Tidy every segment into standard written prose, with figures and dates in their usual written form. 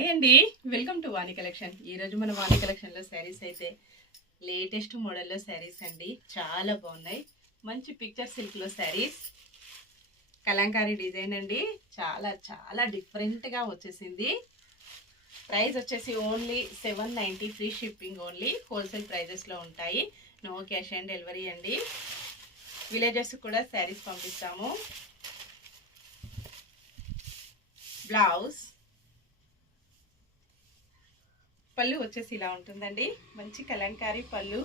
Hi అండి, welcome to Vani collection. ఈరోజు మన వాణి కలెక్షన్లో శారీస్ అయితే లేటెస్ట్ మోడల్లో శారీస్ అండి. చాలా బాగున్నాయి. మంచి పిక్చర్ సిల్క్లో శారీస్, కలంకారీ డిజైన్ అండి. చాలా చాలా డిఫరెంట్గా వచ్చేసింది. ప్రైస్ వచ్చేసి only 790, free shipping only. Wholesale ప్రైజెస్లో ఉంటాయి. నో క్యాష్ ఆన్ డెలివరీ అండి. విలేజెస్ కూడా శారీస్ పంపిస్తాము. బ్లౌజ్ పళ్ళు వచ్చేసి ఇలా ఉంటుందండి. మంచి కలంకారీ పళ్ళు,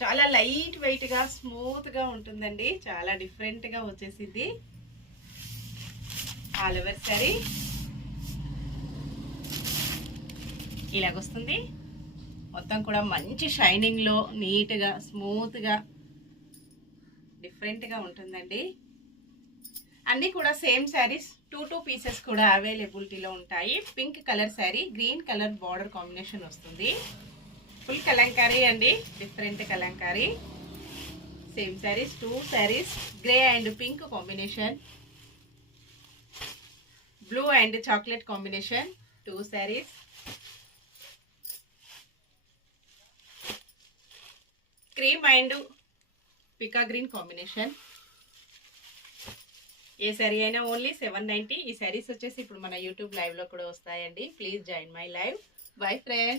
చాలా లైట్ వెయిట్గా స్మూత్గా ఉంటుందండి. చాలా డిఫరెంట్గా వచ్చేసింది. ఆల్ ఓవర్ సారీ ఇలాగొస్తుంది. మొత్తం కూడా మంచి షైనింగ్లో నీట్గా స్మూత్గా డిఫరెంట్గా ఉంటుందండి. అన్నీ కూడా సేమ్ శారీస్, 2 పీసెస్ కూడా అవైలబిలిటీలో ఉంటాయి. Pink colour sari, green colour border combination వస్తుంది. ఫుల్ కలంకారీ అండి, different kalamkari. Same saris, 2 saris, grey and pink combination, blue and chocolate combination, 2 saris. Cream and పికా గ్రీన్ కాంబినేషన్. ఏ శారీ అయినా ఓన్లీ 790. ఈ శారీస్ వచ్చేసి ఇప్పుడు మన యూట్యూబ్ లైవ్లో కూడా వస్తాయండి. Please join my live. Bye friends.